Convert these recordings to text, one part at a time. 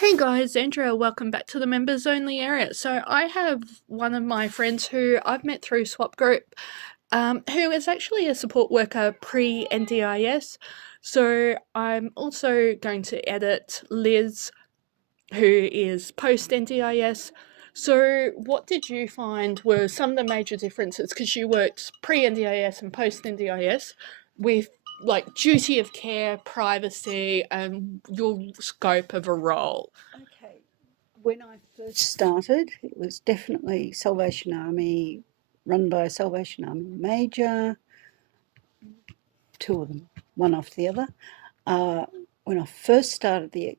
Hey guys, Andrea, welcome back to the members only area. So I have one of my friends who I've met through Swap Group, who is actually a support worker pre-NDIS. So I'm also going to edit Liz, who is post-NDIS. So what did you find were some of the major differences, because you worked pre-NDIS and post-NDIS, with like duty of care, privacy, and your scope of a role? Okay. When I first started, it was definitely Salvation Army, run by a Salvation Army major, two of them, one after the other. When I first started,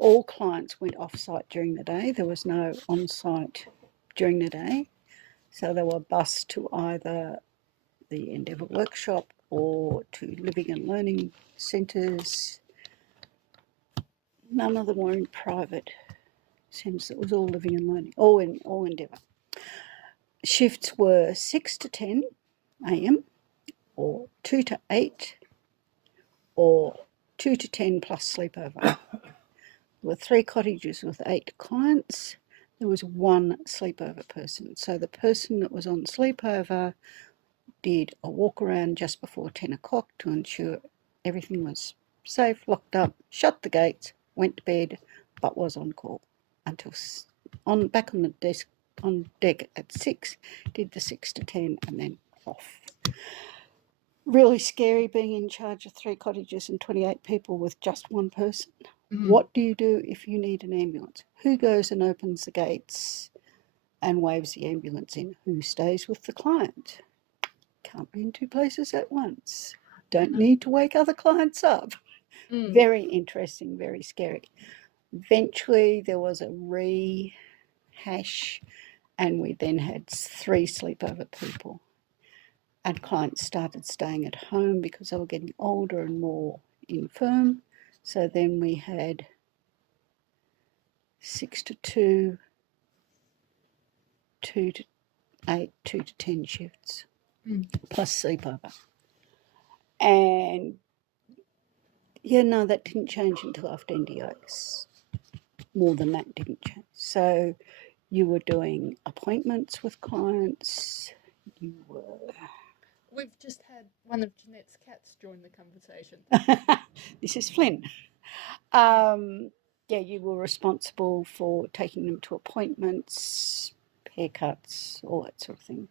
all clients went off site during the day. There was no on site during the day. So they were bused to either the Endeavour workshop or to living and learning centres. None of them were in private centres. It was all living and learning, all Endeavour. Shifts were 6 to 10 a.m. or 2 to 8 or 2 to 10 plus sleepover. There were 3 cottages with 8 clients. There was 1 sleepover person. So the person that was on sleepover did a walk around just before 10 o'clock to ensure everything was safe, locked up, shut the gates, went to bed, but was on call until back on the desk on deck at 6, did the 6 to 10 and then off. Really scary being in charge of 3 cottages and 28 people with just 1 person. What do you do if you need an ambulance? Who goes and opens the gates and waves the ambulance in? Who stays with the client? Can't be in 2 places at once. Don't need to wake other clients up. Very interesting, very scary. Eventually there was a rehash and we then had 3 sleepover people. And clients started staying at home because they were getting older and more infirm. So then we had 6 to 2, 2 to 8, 2 to 10 shifts, plus sleepover. And that didn't change until after NDIS. More than that didn't change. So you were doing appointments with clients. We've just had one of Jeanette's cats join the conversation. This is Flynn. You were responsible for taking them to appointments, haircuts, all that sort of thing.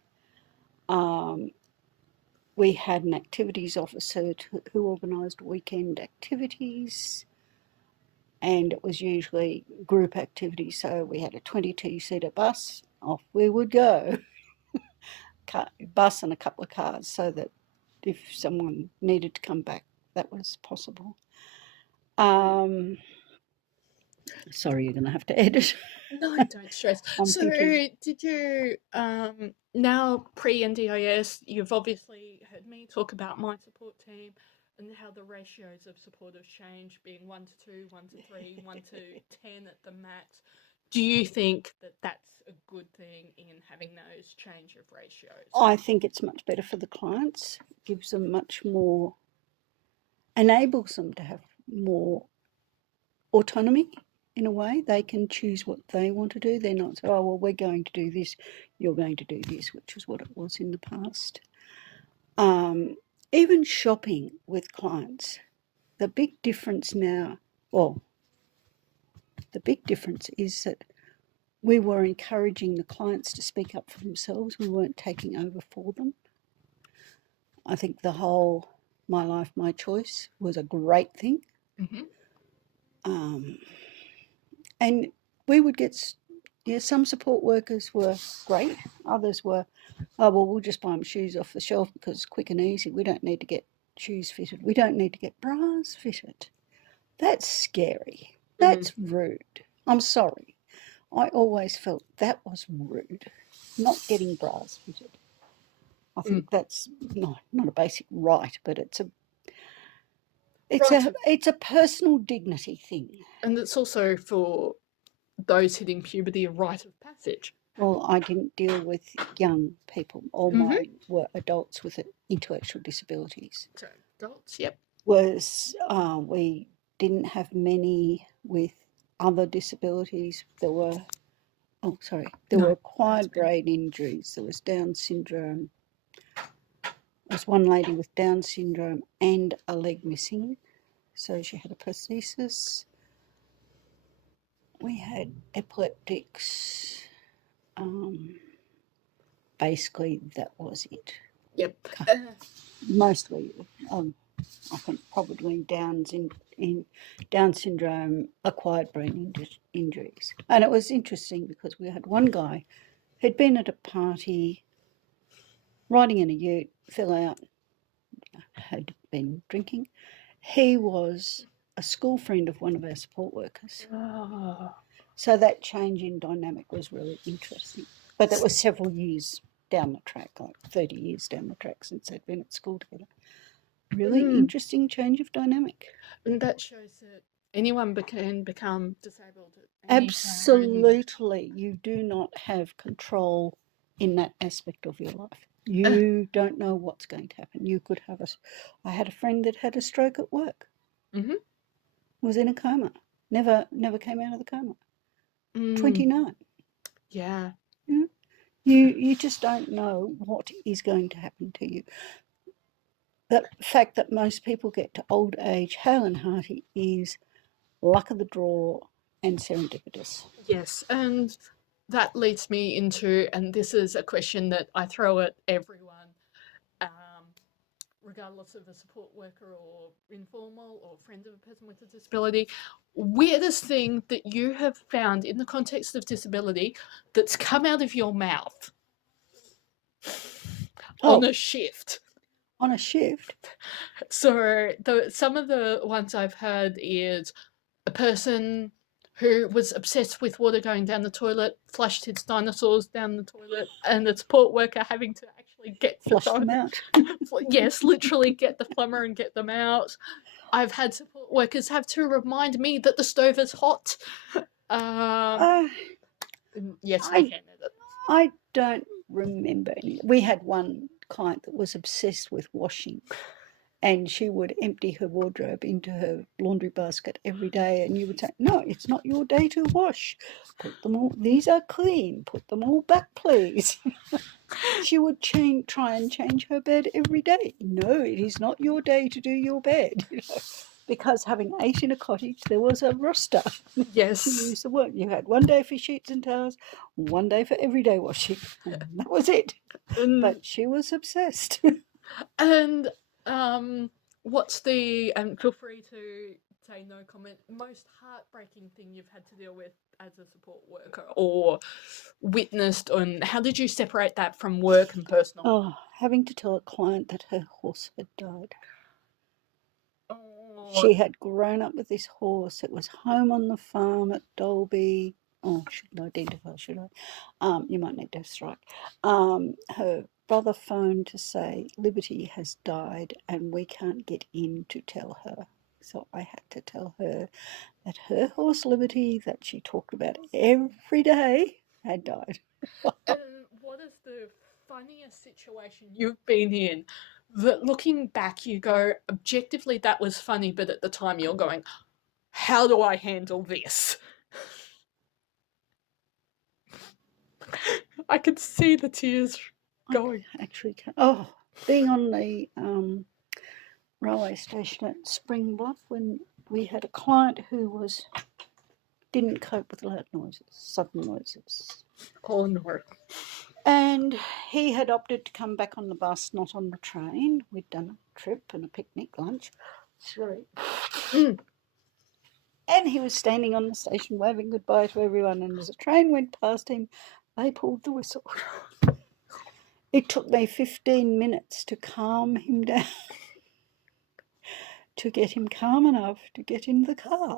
We had an activities officer who organised weekend activities, and it was usually group activities. So we had a 22-seater bus, off we would go. Bus and a couple of cars, so that if someone needed to come back, that was possible. Sorry, you're going to have to edit. No, don't stress. So did you, now pre-NDIS, you've obviously heard me talk about my support team and how the ratios of supporters change, being 1 to 2, 1 to 3, 1 to 10 at the max. Do you think that that's a good thing in having those change of ratios? I think it's much better for the clients. It gives them much more, enables them to have more autonomy in a way. They can choose what they want to do. They're not so, oh, well, we're going to do this, you're going to do this, which is what it was in the past. Even shopping with clients, the big difference now, the big difference is that we were encouraging the clients to speak up for themselves. We weren't taking over for them. I think the whole My Life, My Choice was a great thing. And we would get, some support workers were great. Others were, oh, well, we'll just buy them shoes off the shelf because it's quick and easy. We don't need to get shoes fitted. We don't need to get bras fitted. That's scary. That's rude. I'm sorry. I always felt that was rude, not getting bras fitted. I think that's not a basic right, but it's a personal dignity thing. And it's also for those hitting puberty a rite of passage. Well, I didn't deal with young people. All mine were adults with intellectual disabilities. So adults, yep. We didn't have many with other disabilities. There were No, acquired brain injuries. There was Down syndrome. There was one lady with Down syndrome and a leg missing, so she had a prosthesis. We had epileptics. Basically, that was it. Yep. Mostly, I think probably Down syndrome, acquired brain injuries. And it was interesting because we had one guy who'd been at a party, riding in a ute, fell out, had been drinking. He was a school friend of one of our support workers. Oh. So that change in dynamic was really interesting. But that was several years down the track, like 30 years down the track since they'd been at school together. Really interesting change of dynamic. And that shows that anyone can become disabled at any Absolutely. You do not have control in that aspect of your life. You don't know what's going to happen. You could have I had a friend that had a stroke at work. Was in a coma. Never came out of the coma. 29. Yeah. You just don't know what is going to happen to you. The fact that most people get to old age hale and hearty is luck of the draw and serendipitous. Yes, and that leads me into, and this is a question that I throw at everyone, regardless of a support worker or informal or friend of a person with a disability. Weirdest thing that you have found in the context of disability that's come out of your mouth on a shift? On a shift? So some of the ones I've heard is a person who was obsessed with water going down the toilet, flushed his dinosaurs down the toilet, and the support worker having to actually flush them out. Yes, literally get the plumber and get them out. I've had support workers have to remind me that the stove is hot. Yes, I can edit. I don't remember any. We had one client that was obsessed with washing, and she would empty her wardrobe into her laundry basket every day, and you would say, no, it's not your day to wash. Put them all, these are clean, put them all back, please. She would try and change her bed every day. No, it is not your day to do your bed. Because having 8 in a cottage, there was a roster. Yes. To use the word. You had one day for sheets and towels, one day for everyday washing, and that was it. But she was obsessed. And what's the, and feel free to say no comment, most heartbreaking thing you've had to deal with as a support worker or witnessed on, how did you separate that from work and personal? Oh, having to tell a client that her horse had died. She had grown up with this horse. It was home on the farm at Dolby. Oh, shouldn't identify, should I? You might need to strike. Her brother phoned to say Liberty has died and we can't get in to tell her. So I had to tell her that her horse Liberty, that she talked about every day, had died. And what is the funniest situation you've been in that looking back you go, objectively that was funny, but at the time you're going, how do I handle this? I could see the tears going. Being on the railway station at Spring Bluff when we had a client who didn't cope with loud noises, sudden noises. Oh no. And he had opted to come back on the bus, not on the train. We'd done a trip and a picnic lunch. Sorry. And he was standing on the station waving goodbye to everyone, and as a train went past him, they pulled the whistle. It took me 15 minutes to calm him down, to get him calm enough to get in the car.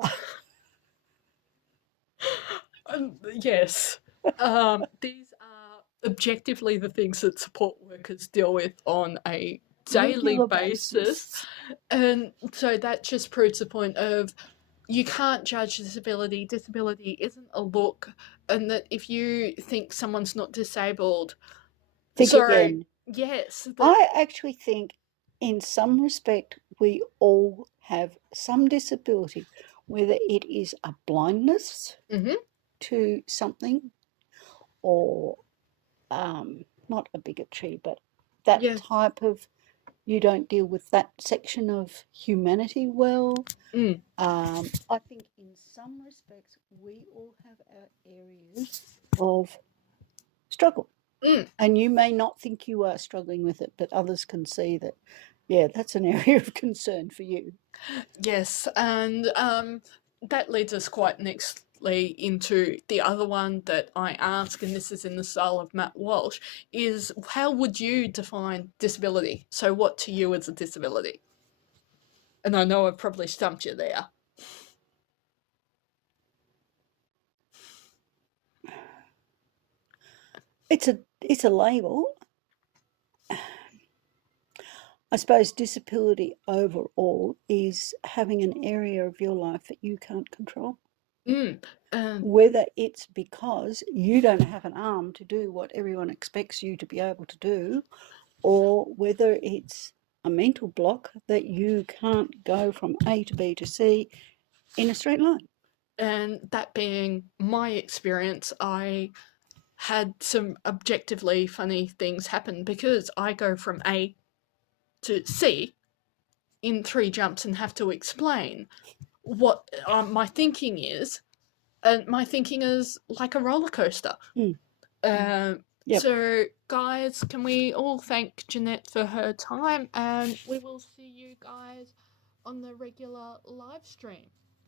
Yes. These are objectively the things that support workers deal with on a daily basis. And so that just proves the point of you can't judge disability. Disability isn't a look, and that if you think someone's not disabled, think again. Yes. I actually think in some respect we all have some disability. whether it is a blindness Mm-hmm. to something or not a bigotry, but that Yeah. type of, you don't deal with that section of humanity well. Mm. I think in some respects we all have our areas of struggle. Mm. And you may not think you are struggling with it, but others can see that, yeah, that's an area of concern for you. Yes, and that leads us quite nextly into the other one that I ask, and this is in the style of Matt Walsh, is how would you define disability? So, what to you is a disability? And I know I've probably stumped you there. It's a label. I suppose disability overall is having an area of your life that you can't control. Mm. Whether it's because you don't have an arm to do what everyone expects you to be able to do, or whether it's a mental block that you can't go from A to B to C in a straight line. And that being my experience, I had some objectively funny things happen because I go from A to C in 3 jumps and have to explain what my thinking is, and my thinking is like a roller coaster. Mm. Um, Yep. so, guys, can we all thank Jeanette for her time, and we will see you guys on the regular live stream.